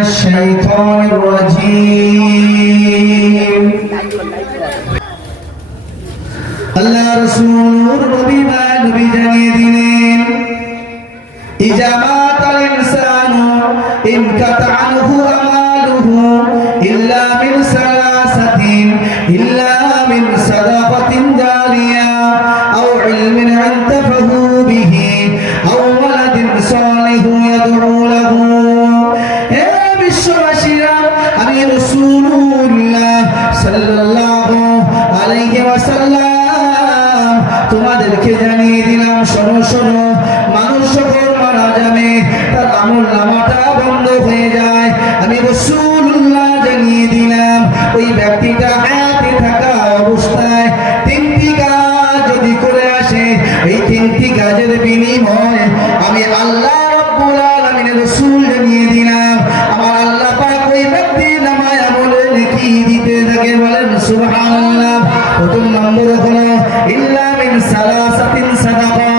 الشيطان الرجيم الله رسول نبي ما نبي جنيدين إذا مات الإنسان انقطع عنه أعماله إلا من ثلاثة إلا من صدقة جارية أو علم ينتفع به أو ولد صالح يدعو له আমি রাসূলুল্লাহ সাল্লাল্লাহু আলাইহি ওয়াসাল্লাম তোমাদেরকে জানিয়ে দিলাম, শোনো শোনো, মানুষ যখন মারা যাবে তার আমলনামাটা বন্ধ হয়ে যায়। আমি রাসূলুল্লাহ জানিয়ে দিলাম ওই ব্যক্তিটা হায়াতে থাকা অবস্থায় তিনটি কাজ যদি করে আসে, এই তিনটি কাজের বিনিময়ে আমি আল্লাহ রাব্বুল আলামিনের রাসূল জানিয়ে দিলাম আমার আল্লাহ পাক ওই ব্যক্তির নামায় আমলে নেকি দিতে থাকে। বলেন সুবহানাল্লাহ। প্রথম নম্বর হলো ইল্লা মিন সালাসাতিন সাদাকা,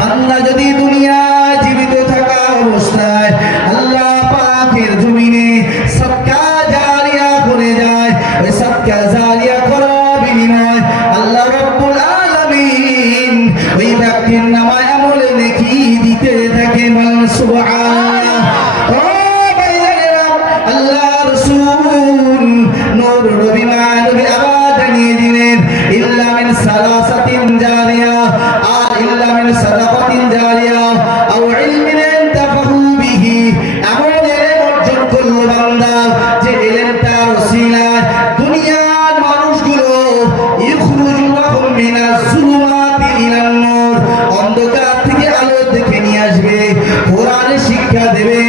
বান্দা যদি দুনিয়ায় জীবিত থাকা অবস্থায় আল্লাহ পাকের জমিনে সাদকা জারিয়া করে যায়, ওই সাদকা জারিয়া করার বিনিময়ে আল্লাহ রাব্বুল আলামিন ওই ব্যক্তির নামায় আমলে নেকি দিতে থাকে। বলেন সুবহানাল্লাহ। আল্লাহ রাসূল নূর নবী মানবী আবার জানিয়ে দিলেন ইল্লা মিন সালাসাতিন জারিয়া, আর ইল্লা মিন সাদাকাতিন জারিয়া আও ইলমিন ইনতাফাহু বিহি, এমন ইলম অর্জন করলো বান্দা যে ইলমটার ওসিলায় দুনিয়ার মানুষগুলো ইখরুজুহুম মিনাজ যুলুমাতি ইলান নূর, অন্ধকার থেকে আলো দেখে নিয়ে আসবে, কোরআনের শিক্ষা দেবে,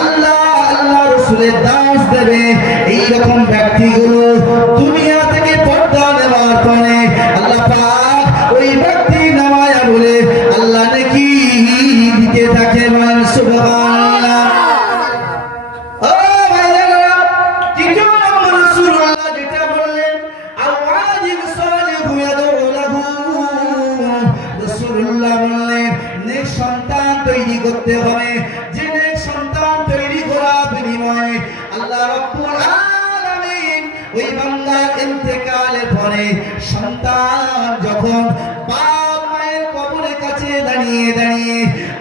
আল্লাহ রাসূলের দাস দেবে। এই রকম ব্যক্তিগুলো দুনিয়া থেকে পর্দা দেওয়ার পরে আল্লাহ পাক ওই ব্যক্তির নামায় বলে আল্লাহ নেকি দিতে থাকে। বলেন সুবহানাল্লাহ। ও ভাইরা, তৃতীয় নম্বর রাসূলুল্লাহ যেটা বললেন আওয়াজিব সালিহু ইয়াদউ লাহু, রাসূলুল্লাহ বললেন নেক সন্তান তৈরি করতে হবে, যে নেক সন্তান তৈরি করার বিনিময়ে আল্লাহ রাব্বুল আলামিন ওই বান্দার ইন্তেকালের পরে সন্তান যখন বাপ মায়ের কবরের কাছে দাঁড়িয়ে দাঁড়িয়ে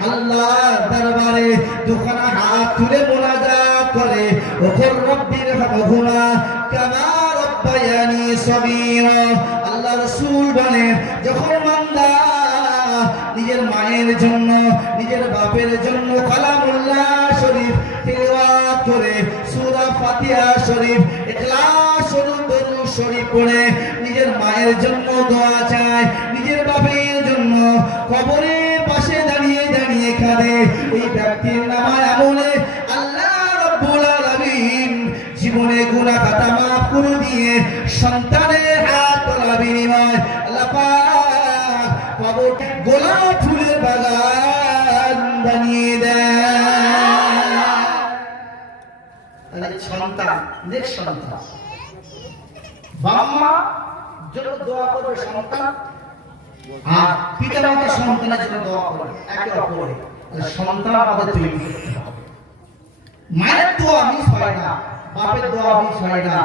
আল্লাহর দরবারে দুখানা হাত তুলে মুনাজাত করে, ওকুর রব্বির হামহুমা কামা রাব্বায়ানি সগীরা, আল্লাহ রাসূল বলেন যখন বান্দা নিজের মায়ের জন্য নিজের বাপের জন্য কালামুল্লাহ শরীফ তিলাওয়াত করে, সূরা ফাতিহা শরীফ, ইখলাস শরীফ, দরুদ শরীফ পড়ে নিজের মায়ের জন্য দোয়া চায়, নিজের বাপের জন্য কবরের পাশে দাঁড়িয়ে দাঁড়িয়ে কাঁদে, ওই ব্যক্তির নামায় আমলে আল্লাহ রাব্বুল আলামিন জীবনে গুনাহ খাতা মাফ করে দিয়ে সন্তানের হাত তোলা বিনিময় আল্লাহ পাক কবর গোলাপ ফুলের বাগান বানিয়ে দেয়। সন্তান নেক সন্তান, বাবা জন্য দোয়া করবে সন্তান, আর পিতা মাতা সন্তানের জন্য দোয়া করবে একে অপরে। সন্তান আমাদের তৈরি করতে হবে। মায়ের দোয়া মিস হয় না, বাপের দোয়া মিস হয় না।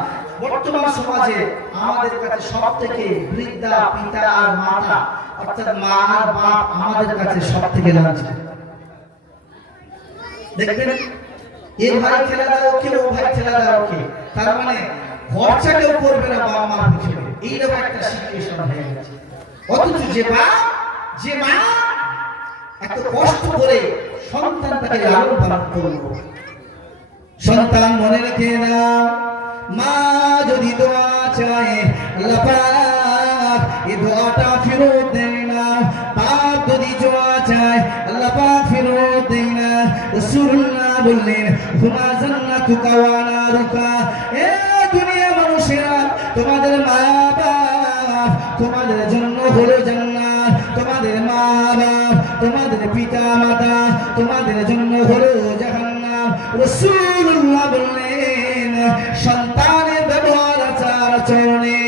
বর্তমান সমাজে আমাদের কাছে সব থেকে বৃদ্ধা পিতা আর মাতা, অর্থাৎ মা আর বাপ আমাদের কাছে সব থেকে লাঞ্ছিত। দেখবেন এই ভাই ঠেলা দাও ওকে, ও ভাই ঠেলা দাও ওকে, তার মানে খরচা কেউ করবে না বাবা মার পিছনে, এইরকম একটা সিচুয়েশন হয়ে গেছে। অথচ যে মা এত কষ্ট করে সন্তানটাকে লালন পালন করলো, সন্তান মনে রেখে নাও, মা যদি দোয়া চায় আল্লাহ পাক এই দোয়াটা ফেরত দেয় না, বাপ যদি দোয়া চায় আল্লাহ পাক ফেরত দেয় না। রাসূলুল্লাহ বললেন হুমা জান্নাতুকা ওয়া নারুকা, এ দুনিয়া মানুষেরা তোমাদের মা বাপ তোমাদের জন্য হলো জান্নাত, তোমাদের মা বাপ তোমাদের পিতা মাতা তোমাদের জন্য হলো জাহান্নাম। রাসূলুল্লাহ বললেন সন্তানের ব্যবহার আচার আচরণে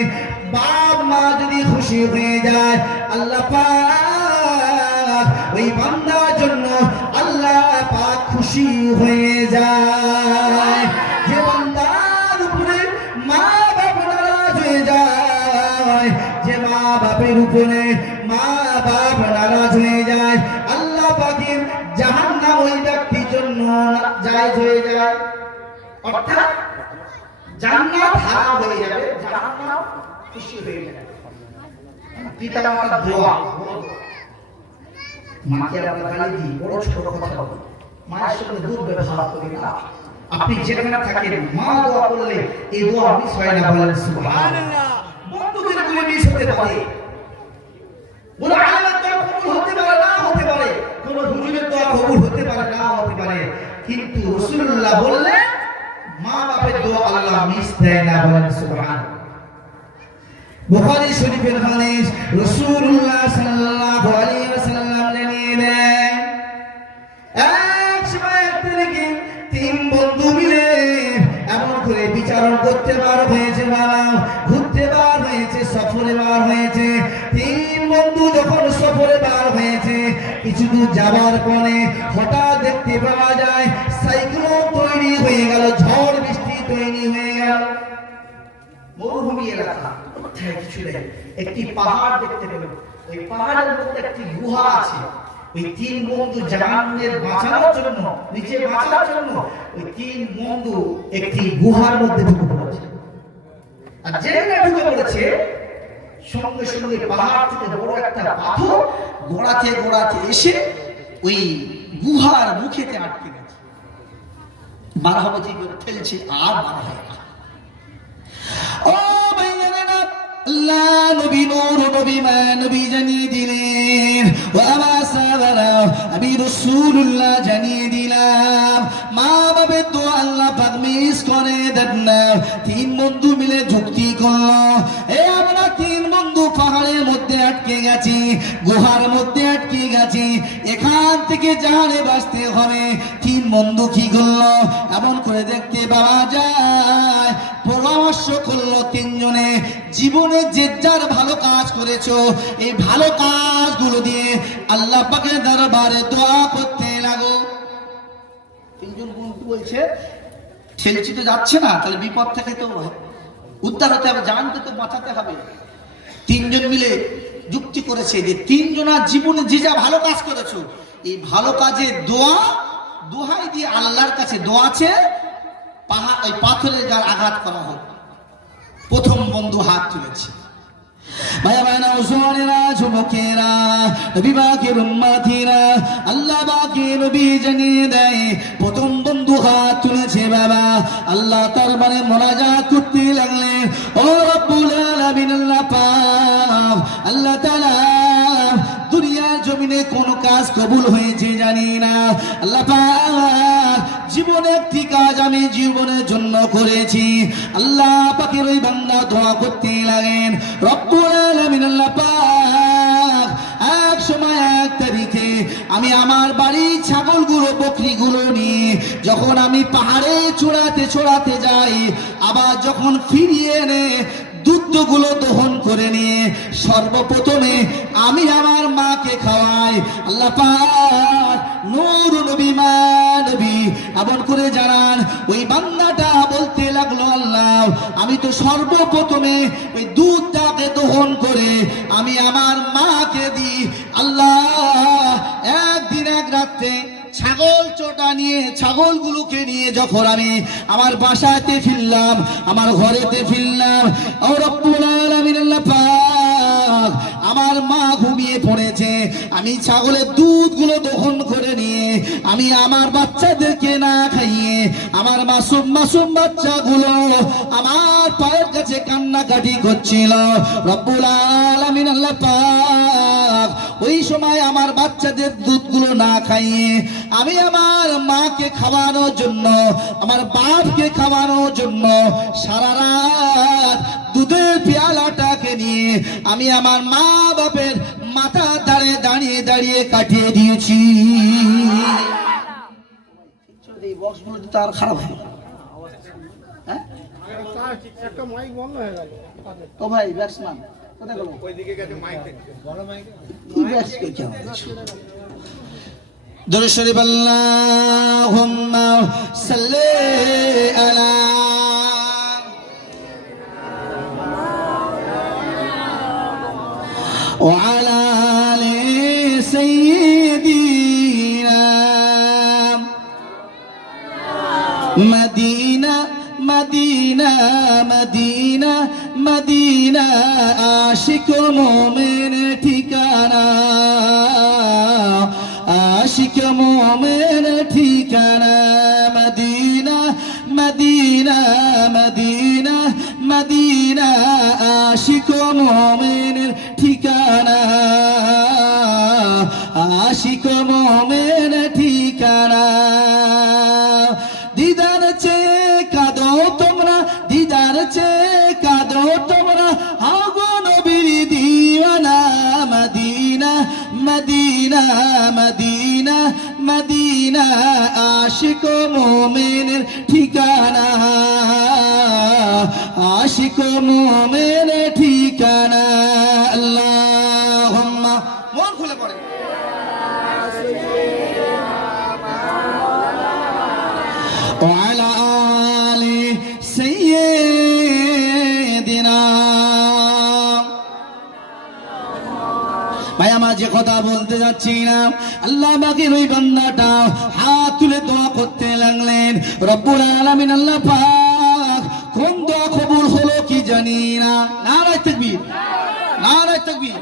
বাপ মা যদি খুশি হয়ে যায় আল্লাহ পাক ওই বান্দার জন্য আল্লাহ পাক খুশি হয়ে যায়। জায়েজ হয়ে যায়, অর্থাৎ জান্নাত হারাম হয়ে যাবে, জাহান্নাম খুশি হয়ে যাবে। পিতা মাতার দোয়া, মাকে আমরা গালি দিই, বড় ছোট কথা বলি, মায়ের সঙ্গে দুর্ব্যবহার করি না। আপনি যেখানে থাকেন মা দোয়া করলে এই দোয়া মিস হয় না, বলেন সুবহানাল্লাহ। বন্ধুদের গুলো মিস হতে পারে, কোন আলেমের দোয়া কবুল হতে পারে না হতে পারে, কোন হুজুরের দোয়া কবুল হতে পারে না হতে পারে, কিন্তু রাসূলুল্লাহ বললেন মা বাপের দোয়া আল্লাহ মিস দেয় না, বলেন সুবহানাল্লাহ। বুখারী শরীফের হাদিস, রাসূলুল্লাহ সাল্লাল্লাহু আলাইহি ওয়াসাল্লাম জানিয়ে দেন, এক সময় থেকে তিন বন্ধু মিলে এমন করে বিচারণ করতে বার হয়েছে, বাবা ঘুরতে বার হয়েছে, সফরে বার হয়েছে। তিন বন্ধু যখন সফরে বার হয়েছে, কিছু দূর যাবার পরে হঠাৎ দেখতে পাওয়া যায় সাইক্লোন তৈরি হয়ে গেল, ঝড় বৃষ্টি তৈরি হয়ে গেল। মরুভূমি এলাকা, কিছু নেই, একটি পাহাড় দেখতে পেল। ওই পাহাড়ের মধ্যে একটি গুহা আছে। ওই তিন বন্ধু জাহান্নামের বাঁচানোর জন্য, নিচে বাঁচার জন্য ওই তিন বন্ধু একটি গুহার মধ্যে ঢুকে পড়েছে। আর যেখানে ঢুকে পড়েছে, সঙ্গে সঙ্গে পাহাড় থেকে বড় একটা পাথর গোড়াতে গোড়াতে এসে ওই গুহার মুখেতে আটকে গেছে। বার হবে ঠিক ঠেলছে, আর বার হয় না। ও ভাইয়েরা, আল্লাহ নবী নূর নবী মা নবী জানিয়ে দিলেন, ও আমার সাহাবারা, আমি রাসূলুল্লাহ জানিয়ে দিলাম, মা বাবার দোয়া আল্লাহ পাক মিস করে দেন না। তিন বন্ধু মিলে যুক্তি করলো, এ আমরা তিন বন্ধু পাহাড়ের মধ্যে আটকে গেছি, গুহার মধ্যে আটকে গেছি, এখান থেকে জাহানে বাঁচতে হবে। তিন বন্ধু কি করলো, এমন করে দেখতে পাওয়া যায়, পরামর্শ করলো তিনজনে, জীবনে যে যার ভালো কাজ করেছো, এই ভালো কাজগুলো দিয়ে আল্লাহ পাকের দরবারে দোয়া করতে লাগো। তিনজন বন্ধু বলছে, ঠেলছি তো যাচ্ছে না, তাহলে বিপদ থেকে তো উদ্ধার হতে হবে, জানকে তো বাঁচাতে হবে। তিনজন মিলে যুক্তি করেছে যে তিনজনের জীবনে যে যা ভালো কাজ করেছো, এই ভালো কাজে দোয়া দোহাই দিয়ে আল্লাহর কাছে দোয়া আছে, পাহাড় ওই পাথরের গার আঘাত করা হোক। প্রথম বন্ধু হাত তুলেছে। ভাইয়া ভাইনা উসমানেরা, যুবকেরা, নবী পাকের উম্মতিরা, আল্লাহ পাকের নবী জানিয়ে দেয়, প্রথম বন্ধু হাত তুলেছে। বাবা আল্লাহ তার মানে মোনাজাত করতে লাগলেন, ও রব্বুল আলামিন, আল্লাহ পাক, আল্লাহ তাআলা দুনিয়ার জমিনে কোন কাজ কবুল হয়েছে জানি না, আল্লাহ পাক জীবনে একটি কাজ আমি জীবনের জন্য করেছি। আল্লাহ পাকের ওই বান্দা দোয়া করতে লাগেন, রব্বুল আলামিন, আল্লাহ পাক, এক সময় এক তারিখে আমি আমার বাড়ির ছাগলগুলো বকরিগুলো নিয়ে যখন আমি পাহাড়ে চড়াতে যাই, আবার যখন ফিরিয়ে এনে দুধগুলো দহন করে নিয়ে সর্বপ্রথমে আমি আমার মাকে খাওয়াই। আল্লাহ পাক নূর নবী মা নবী এমন করে জানান, ওই বান্দাটা বলতে লাগলো, আল্লাহ আমি তো সর্বপ্রথমে ওই দুধটাকে দহন করে আমি আমার মাকে দিই। আল্লাহ একদিন এক রাত্রে ছাগল চোটা নিয়ে, ছাগলগুলোকে নিয়ে যখন আমি আমার বাসাতে ফিরলাম, আমার ঘরেতে ফিরলাম, ও রব্বুল আলামিন, আল্লাহ পাক, আমার মা ঘুমিয়ে পড়েছে। আমি ছাগলের দুধগুলো দহন করে নিয়ে আমি আমার বাচ্চাদেরকে না খাইয়ে, আমার মাসুম বাচ্চাগুলো আমার পায়ের কাছে কান্নাকাটি করছিল। রব্বুল আলামিন, আল্লাহ পাক, ওই সময় আমার বাচ্চাদের দুধগুলো না খাইয়ে আমি আমার মাকে খাওয়ানোর জন্য, আমার বাপকে খাওয়ানোর জন্য সারা রাত দুধের পেয়ালাটাকে নিয়ে আমি আমার মা বাপের মাথা ধারে দাঁড়িয়ে দাঁড়িয়ে কাটিয়ে দিয়েছি। আর খারাপ হয়, হ্যাঁ তো ভাই ব্যাটসম্যান কোথায় গেল? ওইদিকে গেছে, মাইক দেখছে, বড় মাইক, কি ব্যাটস কে কি আমাদের দরুদ শরীফ, আল্লাহুম্মা সাল্লি আলা ওয়া আলা আলি সাইয়্যিদিনা মদিনা মদিনা মদিনা মদিনা আশিক মোমেন ঠিকানা আশিক মোমেন ঠিকানা মদিনা মদিনা মদিনা মদিনা আশিক মোমেন ঠিকানা আশিক মোমেন ঠিকানা দিদার চেয়ে কাঁদো তোমরা দিদার চেয়ে কাঁদো তোমরা হাগো নবীর দিওয়ানা মদিনা মদিনা মদিনা মদিনা আশিক মোমেনের ঠিকানা আশিক মোমেনের ঠিকানা আল্লাহুম্মা মন খুলে পড়ে وعلى آل سيدنا ভাই আমার যে কথা বলতে যাচ্ছি না আল্লাহ বাকের ওই বান্দাটা হাত তুলে দোয়া করতে লাগলেন রব্বুল আলামিন আল্লাহ পাক কোন দোয়া কবুল হলো কি জানি না নারায়ে তাকবীর নারায়ে তাকবীর